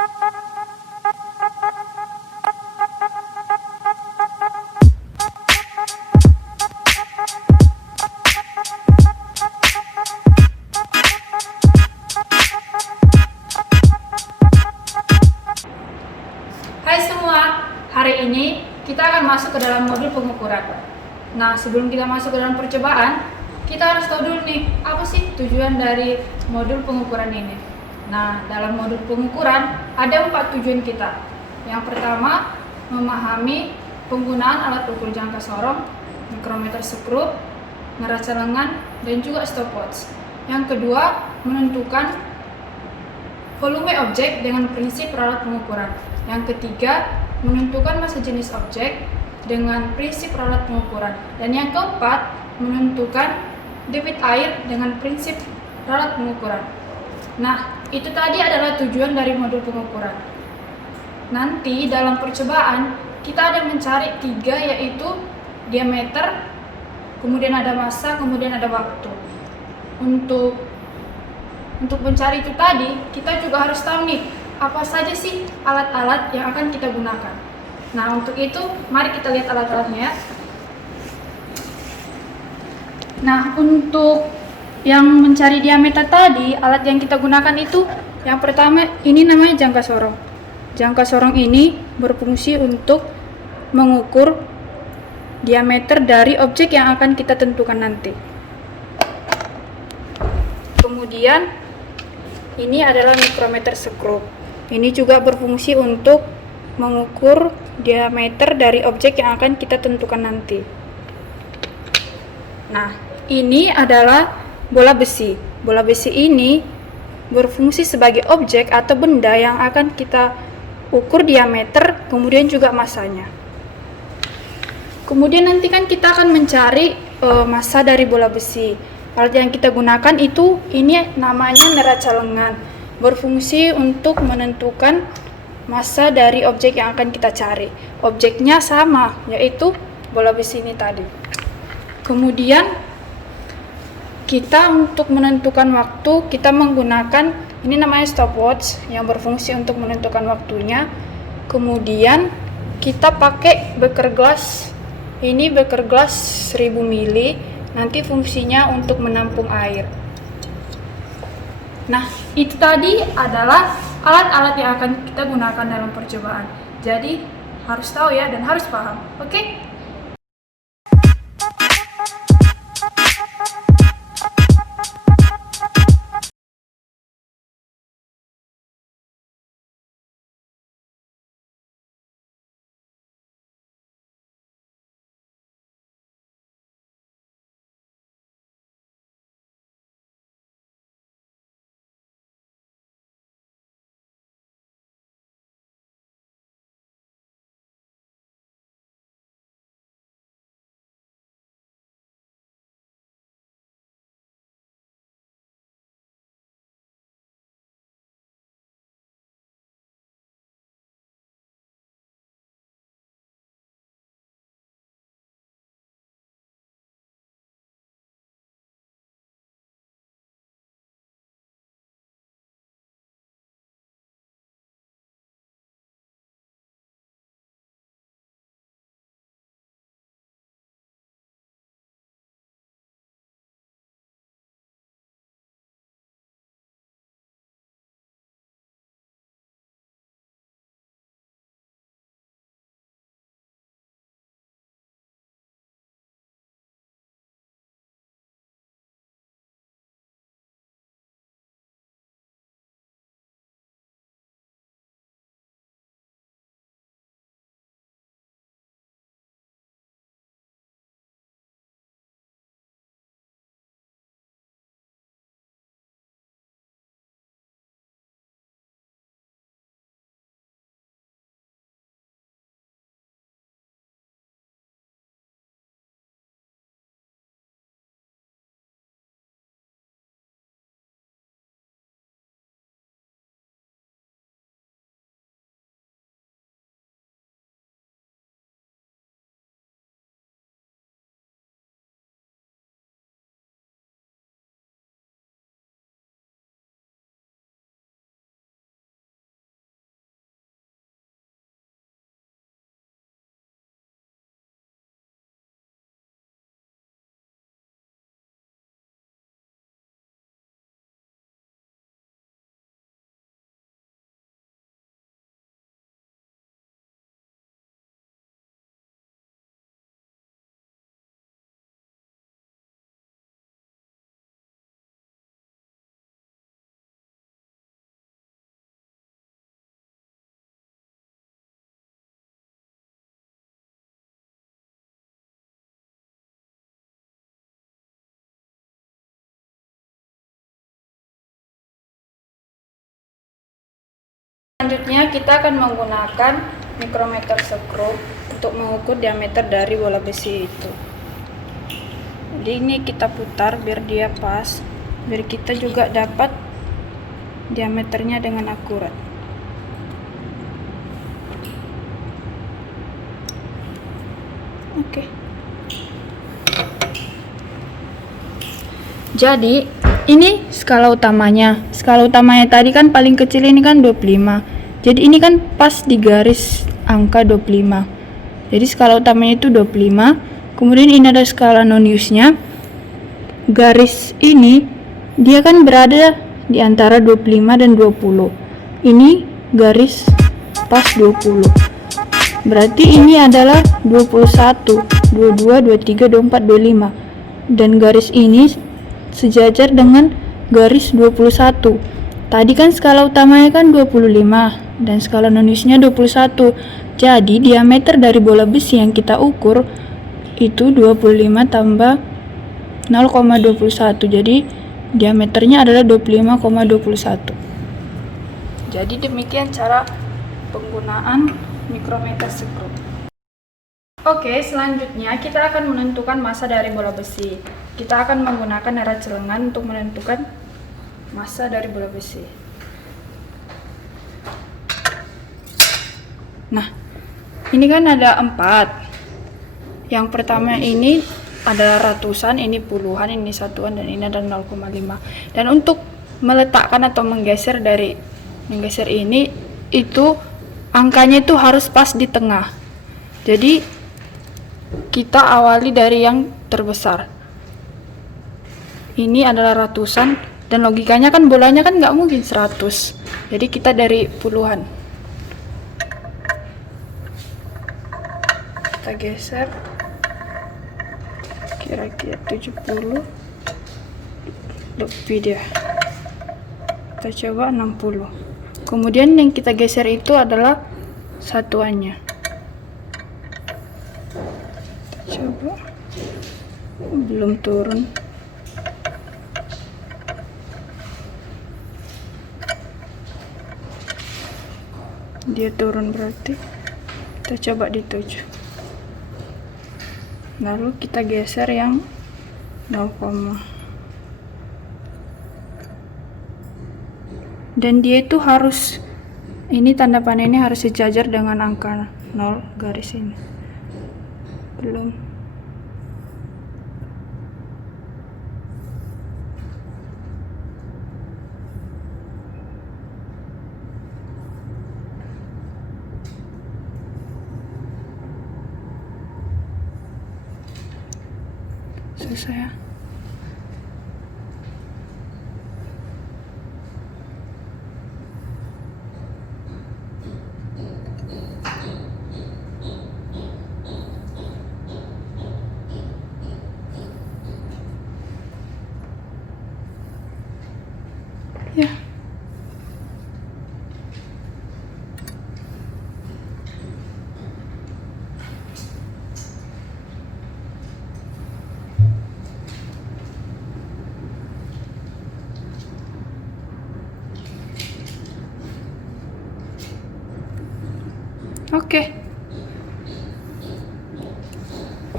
Hai semua, hari ini kita akan masuk ke dalam modul pengukuran. Nah, sebelum kita masuk ke dalam percobaan, kita harus tahu dulu nih, apa sih tujuan dari modul pengukuran ini. Nah, dalam modul pengukuran ada 4 tujuan kita. Yang pertama, memahami penggunaan alat ukur jangka sorong, mikrometer skrup, neraca lengan, dan juga stopwatch. Yang kedua, menentukan volume objek dengan prinsip alat pengukuran. Yang ketiga, menentukan massa jenis objek dengan prinsip alat pengukuran. Dan yang keempat, menentukan debit air dengan prinsip alat pengukuran. Nah, itu tadi adalah tujuan dari modul pengukuran. Nanti dalam percobaan, kita ada mencari 3, yaitu diameter, kemudian ada massa, kemudian ada waktu. Untuk mencari itu tadi, kita juga harus tahu nih, apa saja sih alat-alat yang akan kita gunakan. Nah, untuk itu, mari kita lihat alat-alatnya. Nah, untuk yang mencari diameter tadi, alat yang kita gunakan itu, yang pertama, ini namanya jangka sorong. Jangka sorong ini berfungsi untuk mengukur diameter dari objek yang akan kita tentukan nanti. Kemudian, ini adalah mikrometer skrup. Ini juga berfungsi untuk mengukur diameter dari objek yang akan kita tentukan nanti. Nah, ini adalah bola besi. Bola besi ini berfungsi sebagai objek atau benda yang akan kita ukur diameter, kemudian juga massanya. Kemudian nanti kan kita akan mencari massa dari bola besi. Alat yang kita gunakan itu, ini namanya neraca lengan. Berfungsi untuk menentukan massa dari objek yang akan kita cari. Objeknya sama, yaitu bola besi ini tadi. Kemudian kita untuk menentukan waktu, kita menggunakan ini namanya stopwatch yang berfungsi untuk menentukan waktunya. Kemudian kita pakai beker gelas. Ini beker gelas 1000 ml, nanti fungsinya untuk menampung air. Nah, itu tadi adalah alat-alat yang akan kita gunakan dalam percobaan. Jadi, harus tahu ya dan harus paham. Oke? Selanjutnya kita akan menggunakan mikrometer skru untuk mengukur diameter dari bola besi itu. Jadi ini kita putar biar dia pas, biar kita juga dapat diameternya dengan akurat. Oke. Jadi ini skala utamanya. Skala utamanya tadi kan paling kecil ini kan 25. Jadi ini kan pas di garis angka 25. Jadi skala utamanya itu 25. Kemudian ini ada skala non-use-nya. Garis ini dia kan berada di antara 25 dan 20. Ini garis pas 20. Berarti ini adalah 21, 22, 23, 24, 25. Dan garis ini sejajar dengan garis 21. Tadi kan skala utamanya kan 25 dan skala non-use-nya 21. Jadi diameter dari bola besi yang kita ukur itu 25 tambah 0,21. Jadi diameternya adalah 25,21. Jadi demikian cara penggunaan mikrometer skru. Oke, selanjutnya kita akan menentukan massa dari bola besi. Kita akan menggunakan alat celengan untuk menentukan massa dari bola besi. Nah, ini kan ada 4. Yang pertama ini adalah ratusan, ini puluhan, ini satuan, dan ini adalah 0,5. Dan untuk meletakkan atau menggeser ini itu angkanya itu harus pas di tengah. Jadi kita awali dari yang terbesar. Ini adalah ratusan dan logikanya kan bolanya kan nggak mungkin 100. Jadi kita dari puluhan. Kita geser kira-kira 70 lebih dia. Kita coba 60. Kemudian yang kita geser itu adalah satuannya. Kita coba. Belum turun. Dia turun berarti. Kita coba di 7. Lalu kita geser yang 0, dan dia itu harus, ini tanda panennya harus sejajar dengan angka 0 garis ini. Belum. Selesai ya. Ya.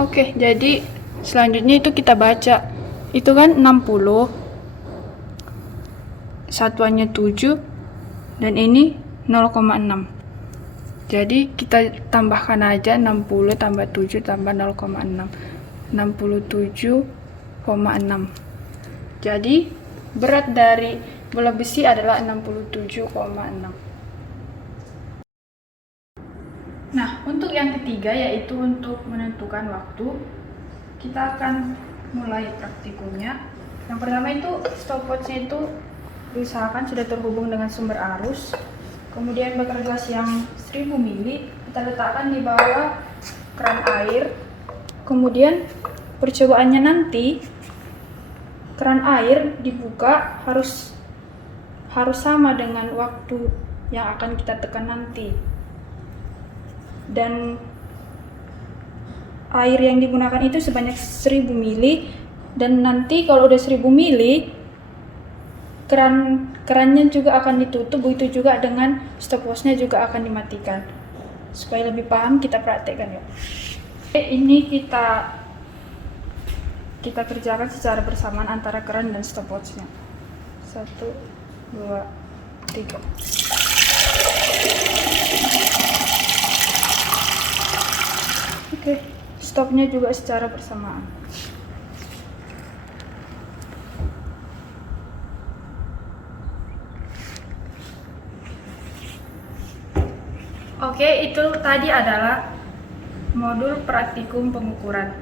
Oke, jadi selanjutnya itu kita baca. Itu kan 60. Satuannya 7 dan ini 0,6. Jadi kita tambahkan aja 60 tambah 7 tambah 0,6. 67,6. Jadi berat dari bola besi adalah 67,6. Nah, untuk yang ketiga yaitu untuk menentukan waktu, kita akan mulai praktikumnya. Yang pertama itu stopwatch-nya itu diusahakan sudah terhubung dengan sumber arus. Kemudian bakar gas yang 1000 mili kita letakkan di bawah keran air. Kemudian percobaannya nanti keran air dibuka harus sama dengan waktu yang akan kita tekan nanti. Dan air yang digunakan itu sebanyak 1000 mili, dan nanti kalau udah 1000 mili keran kerannya juga akan ditutup, begitu juga dengan stopwatchnya juga akan dimatikan. Supaya lebih paham kita praktekkan ya. Ini kita kerjakan secara bersamaan antara keran dan stopwatchnya. 1, 2, 3. Oke, stopnya juga secara bersamaan. Oke, itu tadi adalah modul praktikum pengukuran.